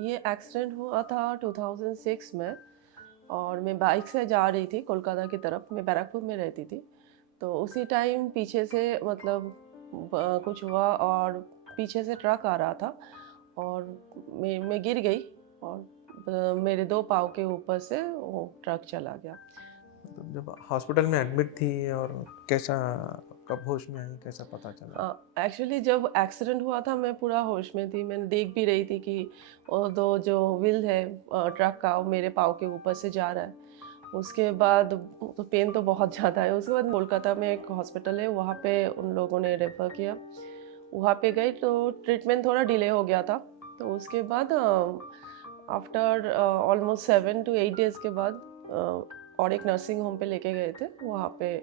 ये एक्सीडेंट हुआ था 2006 में और मैं बाइक से जा रही थी कोलकाता की तरफ। मैं बैरकपुर में रहती थी। तो उसी टाइम पीछे से मतलब कुछ हुआ और पीछे से ट्रक आ रहा था और मैं गिर गई और मेरे दो पाँव के ऊपर से वो ट्रक चला गया। तो जब हॉस्पिटल में एडमिट थी और कैसा, कब होश में आई, कैसा पता चला? एक्चुअली जब एक्सीडेंट हुआ था मैं पूरा होश में थी। मैं देख भी रही थी कि वो दो जो व्हील है ट्रक का वो मेरे पाँव के ऊपर से जा रहा है। उसके बाद तो पेन तो बहुत ज़्यादा है। उसके बाद कोलकाता में एक हॉस्पिटल है, वहाँ पे उन लोगों ने रेफ़र किया। वहाँ पे गई तो ट्रीटमेंट थोड़ा डिले हो गया था। तो उसके बाद आफ्टर ऑलमोस्ट 7 to 8 डेज़ के बाद और एक नर्सिंग होम पे लेके गए थे। वहाँ पे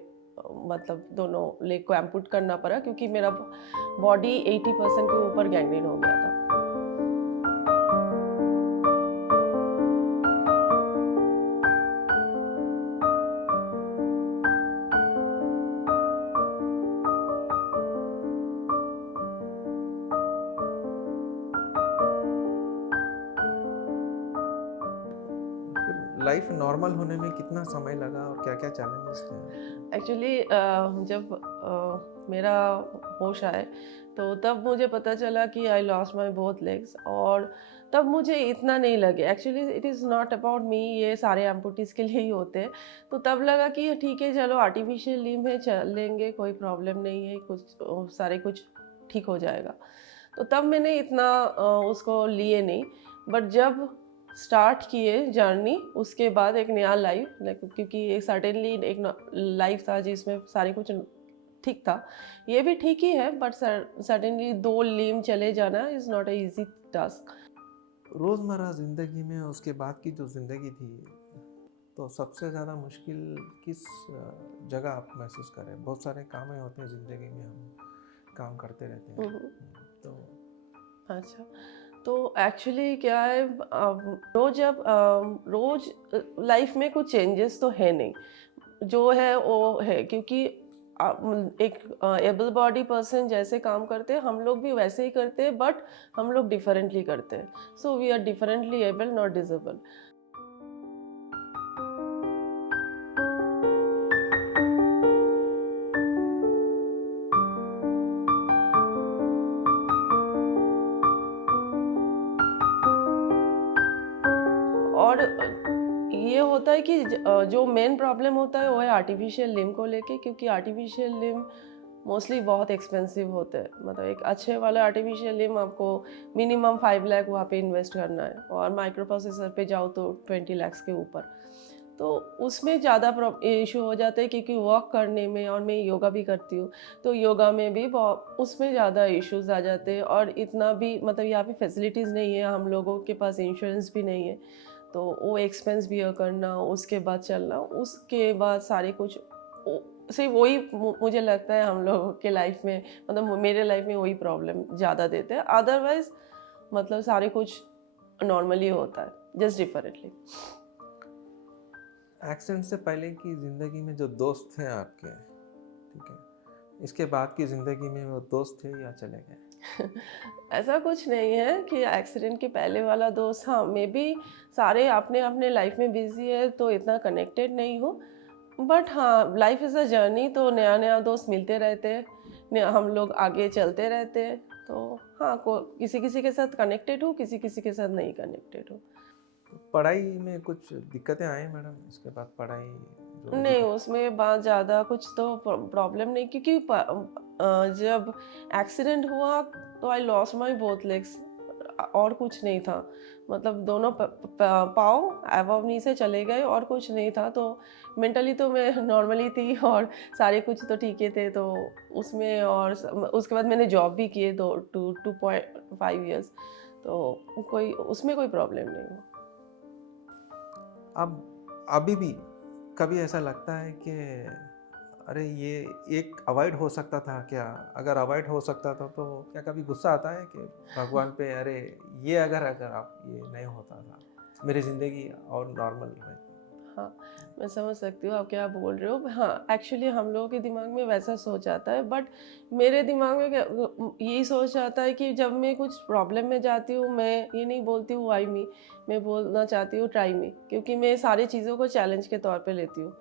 मतलब दोनों लेग को एम्पूट करना पड़ा क्योंकि मेरा बॉडी 80% के ऊपर गैंग्रीन हो गया था। फिर लाइफ नॉर्मल होने में कितना समय लगा और क्या-क्या चैलेंजेस थे आपके? एक्चुअली जब मेरा होश आए तो तब मुझे पता चला कि I lost my both legs और तब मुझे इतना नहीं लगे। Actually it is not about me, ये सारे एम्पूटीज़ के लिए ही होते हैं। तो तब लगा कि ठीक है चलो आर्टिफिशियल लिम्ब है, चलेंगे, कोई प्रॉब्लम नहीं है, कुछ सारे कुछ ठीक हो जाएगा। तो तब मैंने इतना उसको लिए नहीं। बट जब स्टार्ट किए जर्नी उसके बाद एक नया लाइफ लाइक क्योंकि ये सडनली एक लाइफ था जिसमें सारी कुछ ठीक था। ये भी ठीक ही है बट सडनली दो लिम्ब चले जाना is not a easy task. रोज़मर्रा ज़िंदगी में उसके बाद की जो ज़िंदगी थी, तो सबसे ज़्यादा मुश्किल किस जगह आप महसूस कर रहे हैं? बहुत सारे काम होते हैं ज़िंदगी में, हम काम करते रहते हैं। तो अच्छा, तो एक्चुअली क्या है रोज लाइफ में कुछ चेंजेस तो है नहीं। जो है वो है क्योंकि एक एबल बॉडी पर्सन जैसे काम करते हैं हम लोग भी वैसे ही करते हैं बट हम लोग डिफरेंटली करते हैं। So we are differently able not disable. और ये होता है कि जो मेन प्रॉब्लम होता है वो है आर्टिफिशियल लिम्ब को लेके क्योंकि आर्टिफिशियल लिम्ब मोस्टली बहुत एक्सपेंसिव होते हैं। मतलब एक अच्छे वाला आर्टिफिशियल लिम्ब आपको मिनिमम 5 लाख वहाँ पे इन्वेस्ट करना है और माइक्रो प्रोसेसर पे जाओ तो 20 लाख के ऊपर। तो उसमें ज़्यादा इशू हो जाता है क्योंकि वर्क करने में और मैं योगा भी करती हूँ। तो योगा में भी उसमें ज़्यादा इश्यूज आ जाते हैं और इतना भी मतलब यहाँ पे फैसिलिटीज़ नहीं है, हम लोगों के पास इंश्योरेंस भी नहीं है। तो वो एक्सपेंस बियर करना, उसके बाद चलना, उसके बाद सारे कुछ सिर्फ वही मुझे लगता है हम लोगों के लाइफ में मतलब मेरे लाइफ में वही प्रॉब्लम ज़्यादा देते हैं। अदरवाइज मतलब सारे कुछ नॉर्मली होता है जस्ट डिफरेंटली। एक्सीडेंट से पहले की ज़िंदगी में जो दोस्त थे आपके, ठीक है, इसके बाद की ज़िंदगी में वो दोस्त थे या चले गए? ऐसा कुछ नहीं है कि एक्सीडेंट के पहले वाला दोस्त, हाँ मे बी सारे अपने अपने लाइफ में बिजी है तो इतना कनेक्टेड नहीं हूँ। बट हाँ लाइफ इज़ अ जर्नी, तो नया नया दोस्त मिलते रहते हैं, हम लोग आगे चलते रहते हैं। तो हाँ किसी किसी के साथ कनेक्टेड हूँ, किसी किसी के साथ नहीं कनेक्टेड हूँ। तो पढ़ाई में कुछ दिक्कतें आई मैडम? इसके बाद पढ़ाई जो नहीं, उसमें बात ज़्यादा कुछ तो प्रॉब्लम नहीं क्योंकि जब एक्सीडेंट हुआ तो I lost my both legs और कुछ नहीं था। मतलब दोनों पाँव अबव नी से चले गए और कुछ नहीं था। तो मेंटली तो मैं नॉर्मली थी और सारे कुछ तो ठीक ही थे। तो उसमें और उसके बाद मैंने जॉब भी किए 2.5 इयर्स। तो कोई उसमें कोई प्रॉब्लम नहीं हुआ। अब अभी भी कभी ऐसा लगता है कि अरे ये एक अवॉइड हो सकता था क्या? अगर अवॉइड हो सकता था तो क्या कभी गुस्सा आता है कि भगवान पे, अरे ये अगर अगर आप ये नहीं होता था, मेरी ज़िंदगी और नॉर्मल रहती? हाँ, मैं समझ सकती हूँ आप क्या बोल रहे हो। हाँ, एक्चुअली हम लोगों के दिमाग में वैसा सोच आता है, बट मेरे दिमाग में यही सोच आता है कि जब मैं कुछ प्रॉब्लम में जाती हूँ, मैं ये नहीं बोलती हूँ व्हाई मी, मैं बोलना चाहती हूँ ट्राई मी, क्योंकि मैं सारी चीज़ों को चैलेंज के तौर पे लेती हूँ।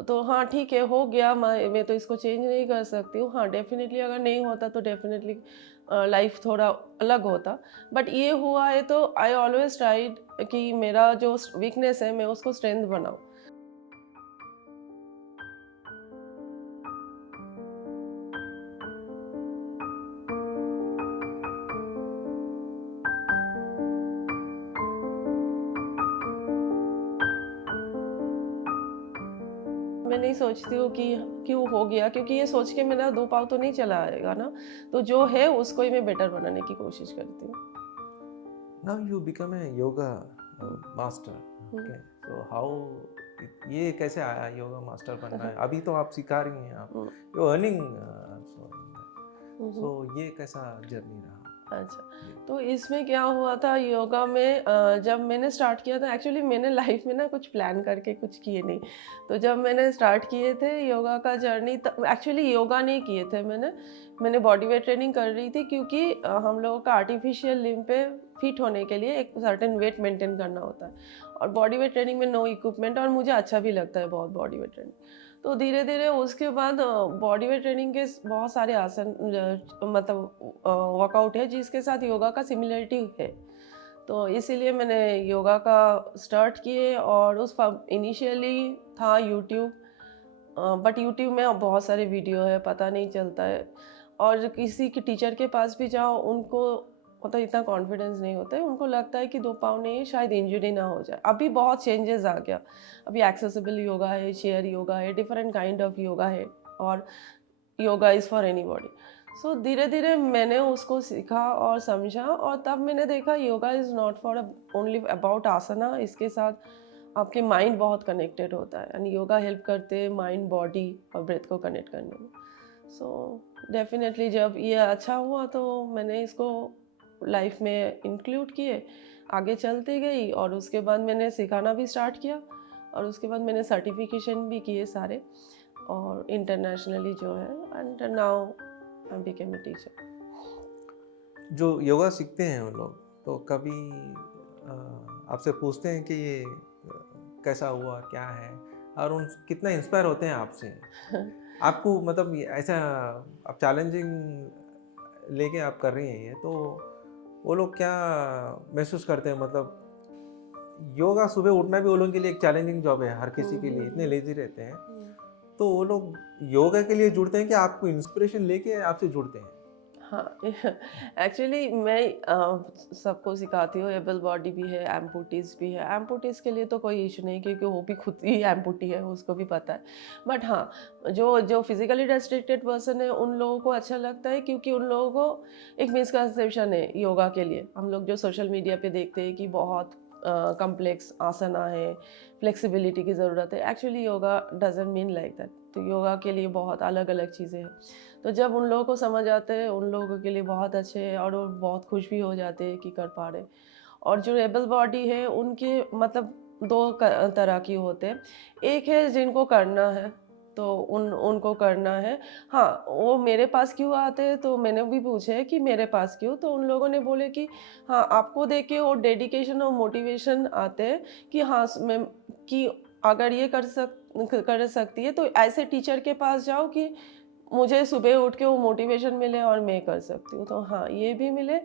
तो हाँ, ठीक है, हो गया, मैं तो इसको चेंज नहीं कर सकती हूँ। हाँ, डेफ़िनिटली अगर नहीं होता तो डेफ़िनिटली लाइफ़ थोड़ा अलग होता। बट ये हुआ है तो आई ऑलवेज़ ट्राइड कि मेरा जो वीकनेस है मैं उसको स्ट्रेंथ बनाऊँ। मैं नहीं सोचती हूँ कि क्यों हो गया, क्योंकि ये सोच के मेरा 2 पाँव तो नहीं चलाएगा ना। तो जो है उसको ही मैं बेटर बनाने की कोशिश करती हूँ। Now you become a yoga hmm, master. Hmm, Okay, so how ये कैसे आया योगा मास्टर बनना है? अभी तो आप सिखा रही हैं आप, hmm, you earning also in that. Hmm, hmm. So ये कैसा जर्नी रहा? अच्छा, ये तो इसमें क्या हुआ था योगा में, जब मैंने स्टार्ट किया था, एक्चुअली मैंने लाइफ में ना कुछ प्लान करके कुछ किए नहीं। तो जब मैंने स्टार्ट किए थे योगा का जर्नी, त एक्चुअली योगा नहीं किए थे मैंने बॉडी वेट ट्रेनिंग कर रही थी, क्योंकि हम लोगों का आर्टिफिशियल लिम्ब पे फिट होने के लिए एक सर्टेन वेट मेंटेन करना होता है, और बॉडी वेट ट्रेनिंग में नो इक्विपमेंट, और मुझे अच्छा भी लगता है बहुत बॉडी वेट ट्रेनिंग। तो धीरे-धीरे उसके बाद बॉडी वेट ट्रेनिंग के बहुत सारे आसन, मतलब वर्कआउट है जिसके साथ योगा का सिमिलरिटी है। तो इसीलिए मैंने योगा का स्टार्ट किए, और उस प इनिशियली था यूट्यूब, बट यूट्यूब में अब बहुत सारे वीडियो है, पता नहीं चलता है, और किसी के टीचर के पास भी जाओ उनको मतलब इतना कॉन्फिडेंस नहीं होता है, उनको लगता है कि 2 पाँव नहीं है, शायद इंजरी ना हो जाए। अभी बहुत चेंजेस आ गया, अभी एक्सेसिबल योगा है, चेयर योगा है, डिफरेंट काइंड ऑफ योगा है, और योगा इज़ फॉर एनीबॉडी। सो धीरे-धीरे मैंने उसको सीखा और समझा, और तब मैंने देखा yoga is not for only about asana, इसके साथ आपके माइंड बहुत कनेक्टेड होता है, एंड योगा हेल्प करते हैं माइंड, बॉडी और ब्रेथ को कनेक्ट करने में। सो डेफ़िनेटली जब ये अच्छा हुआ तो मैंने इसको लाइफ में इंक्लूड किए, आगे चलती गई, और उसके बाद मैंने सिखाना भी स्टार्ट किया, और उसके बाद मैंने सर्टिफिकेशन भी किए सारे, और इंटरनेशनली जो है, and now I became a teacher. जो योगा सीखते हैं वो लोग तो कभी आपसे पूछते हैं कि ये कैसा हुआ क्या है और उन कितना इंस्पायर होते हैं आपसे आपको मतलब ऐसा आप चैलेंजिंग लेके आप कर रही हैं ये तो वो लोग क्या महसूस करते हैं मतलब योगा सुबह उठना भी वो लोगों के लिए एक चैलेंजिंग जॉब है हर किसी के लिए इतने लेजी रहते हैं तो वो लोग योगा के लिए जुड़ते हैं कि आपको इंस्पिरेशन लेके आपसे जुड़ते हैं हाँ, एक्चुअली मैं सबको सिखाती हूँ, एबल बॉडी भी है, एम्पूटीज़ भी है। एम्पूटीज़ के लिए तो कोई इश्यू नहीं, क्योंकि वो भी खुद ही एम्पूटी है, उसको भी पता है। बट हाँ, जो जो फिज़िकली रेस्ट्रिक्टेड पर्सन है, उन लोगों को अच्छा लगता है, क्योंकि उन लोगों को एक मिसकंसेप्शन है योगा के लिए। हम लोग जो सोशल मीडिया पे देखते हैं कि बहुत कॉम्प्लेक्स आसना है, फ्लेक्सिबिलिटी की ज़रूरत है। Actually yoga doesn't mean like that. तो योगा के लिए बहुत अलग-अलग चीज़ें हैं। तो जब उन लोगों को समझ आते हैं, उन लोगों के लिए बहुत अच्छे हैं, और वो बहुत खुश भी हो जाते हैं कि कर पा रहे हैं। और जो एबल बॉडी है उनके मतलब 2 तरह की होते हैं। एक है जिनको करना है, तो उनको करना है। हाँ, वो मेरे पास क्यों आते हैं, तो मैंने भी पूछा है कि मेरे पास क्यों? तो उन लोगों ने बोले कि हाँ, आपको देख के वो डेडिकेशन और मोटिवेशन आते हैं कि हाँ, मैं कि अगर ये कर सकती है, तो ऐसे टीचर के पास जाओ कि मुझे सुबह उठ के वो मोटिवेशन मिले और मैं कर सकती हूँ। तो हाँ, ये भी मिले।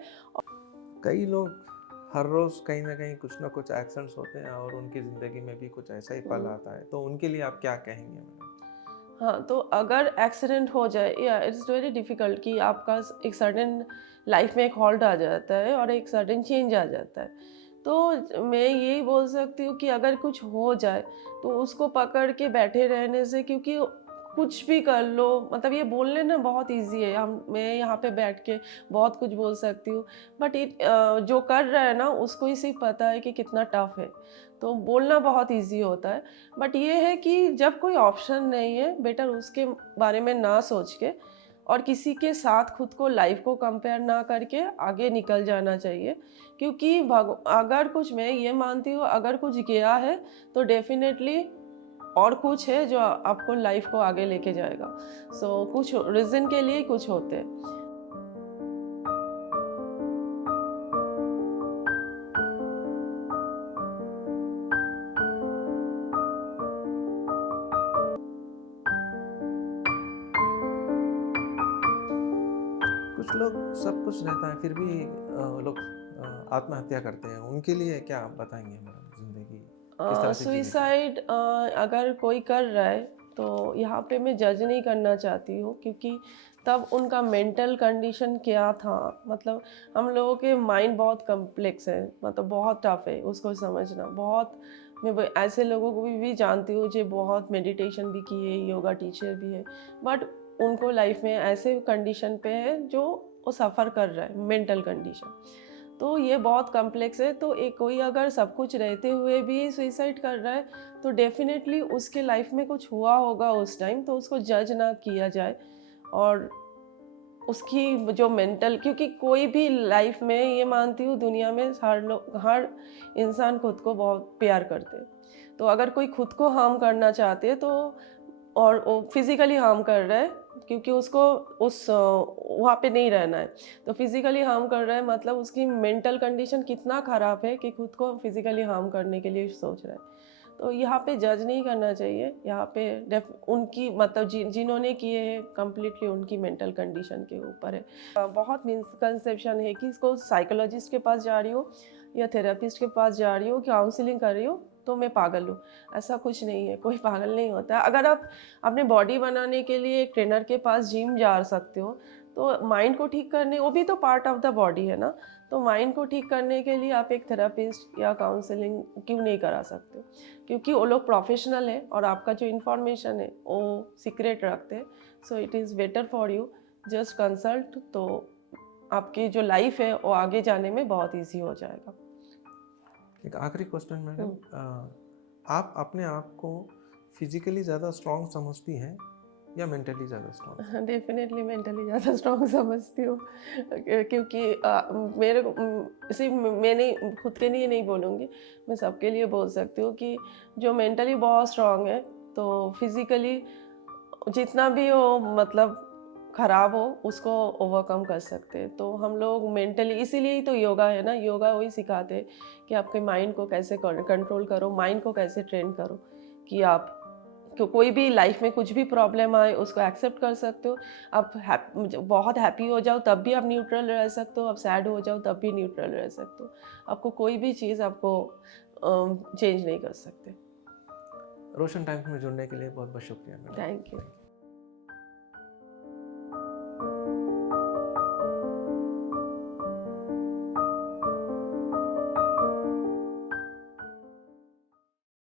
कई लोग हर रोज कहीं ना कहीं कुछ ना कुछ एक्सीडेंट्स होते हैं और उनकी ज़िंदगी में भी कुछ ऐसा ही पल हुँ। आता है तो उनके लिए आप क्या कहेंगे मैडम हाँ, तो अगर एक्सीडेंट हो जाए, या इट्स वेरी डिफ़िकल्ट कि आपका एक सर्टेन लाइफ़ में एक हॉल्ट आ जाता है, और एक सर्टेन चेंज आ जाता है। तो मैं यही बोल सकती हूँ कि अगर कुछ हो जाए, तो उसको पकड़ के बैठे रहने से, क्योंकि कुछ भी कर लो, मतलब ये बोलने ना बहुत ईज़ी है, मैं यहाँ पे बैठ के बहुत कुछ बोल सकती हूँ, बट जो कर रहा है ना उसको ही सिर्फ़ पता है कि कितना टफ़ है। तो बोलना बहुत ईज़ी होता है, बट ये है कि जब कोई ऑप्शन नहीं है, बेटर उसके बारे में ना सोच के और किसी के साथ खुद को लाइफ को कंपेयर ना करके आगे निकल जाना चाहिए, क्योंकि अगर कुछ, मैं ये मानती हूँ, अगर कुछ गया है तो डेफिनेटली और कुछ है जो आपको लाइफ को आगे लेके जाएगा। सो कुछ रीज़न के लिए कुछ होते हैं। कुछ लोग सब कुछ रहता है फिर भी वो लोग आत्महत्या करते हैं, उनके लिए क्या आप बताएंगे मैडम, जिंदगी किस तरह से जीनी चाहिए? सुइसाइड अगर कोई कर रहा है तो यहाँ पे मैं जज नहीं करना चाहती हूँ, क्योंकि तब उनका मेंटल कंडीशन क्या था। मतलब हम लोगों के माइंड बहुत कम्प्लेक्स है, मतलब बहुत टफ है उसको समझना। बहुत, मैं ऐसे लोगों को भी जानती हूँ जो बहुत मेडिटेशन भी किए, योगा टीचर भी है, बट उनको लाइफ में ऐसे कंडीशन पे है जो वो सफ़र कर रहा है, मेंटल कंडीशन। तो ये बहुत कॉम्प्लेक्स है। तो एक कोई अगर सब कुछ रहते हुए भी सुइसाइड कर रहा है तो डेफिनेटली उसके लाइफ में कुछ हुआ होगा उस टाइम, तो उसको जज ना किया जाए। और उसकी जो मेंटल, क्योंकि कोई भी लाइफ में, ये मानती हूँ दुनिया में हर इंसान खुद को बहुत प्यार करते हैं। तो अगर कोई खुद को हार्म करना चाहते हैं तो, और वो फिज़िकली हार्म कर रहा है क्योंकि उसको उस वहाँ पे नहीं रहना है, तो फिज़िकली हार्म कर रहा है, मतलब उसकी मेंटल कंडीशन कितना ख़राब है कि खुद को फिज़िकली हार्म करने के लिए सोच रहा है। तो यहाँ पे जज नहीं करना चाहिए। यहाँ पे उनकी, मतलब जिन्होंने किए हैं कम्प्लीटली उनकी मेंटल कंडीशन के ऊपर है। बहुत मिसकंसेप्शन है कि इसको साइकोलॉजिस्ट के पास जा रही हो या थेरेपिस्ट के पास जा रही हो, काउंसलिंग कर रही हो तो मैं पागल हूँ। ऐसा कुछ नहीं है, कोई पागल नहीं होता है। अगर आप अपने बॉडी बनाने के लिए एक ट्रेनर के पास जिम जा सकते हो, तो माइंड को ठीक करने, वो भी तो पार्ट ऑफ द बॉडी है ना। तो माइंड को ठीक करने के लिए आप एक थेरेपिस्ट या काउंसलिंग क्यों नहीं करा सकते? क्योंकि वो लोग प्रोफेशनल है और आपका जो इन्फॉर्मेशन है वो सीक्रेट रखते हैं। So it is better for you just consult, तो आपकी जो लाइफ है वो आगे जाने में बहुत ईजी हो जाएगा। एक आखिरी क्वेश्चन मैडम, आप अपने आप को फिजिकली ज़्यादा स्ट्रांग समझती हैं या मेंटली ज़्यादा स्ट्रांग? डेफिनेटली मेंटली ज़्यादा स्ट्रॉन्ग समझती हूँ, क्योंकि मेरे को सिर्फ मैं नहीं, खुद के लिए नहीं बोलूँगी, मैं सबके लिए बोल सकती हूँ कि जो मेंटली बहुत स्ट्रॉन्ग है तो फिज़िकली जितना भी हो, मतलब ख़राब हो, उसको ओवरकम कर सकते हैं। तो हम लोग मेंटली, इसीलिए ही तो योगा है ना, योगा वही सिखाते हैं कि आपके माइंड को कैसे कंट्रोल करो, माइंड को कैसे ट्रेन करो कि आप कोई भी लाइफ में कुछ भी प्रॉब्लम आए उसको एक्सेप्ट कर सकते हो। आप बहुत हैप्पी हो जाओ तब भी आप न्यूट्रल रह सकते हो, आप सैड हो जाओ तब भी न्यूट्रल रह सकते हो। आपको कोई भी चीज़ आपको चेंज नहीं कर सकते। रोशन टाइम्स में जुड़ने के लिए बहुत बहुत शुक्रिया मैडम। Thank you.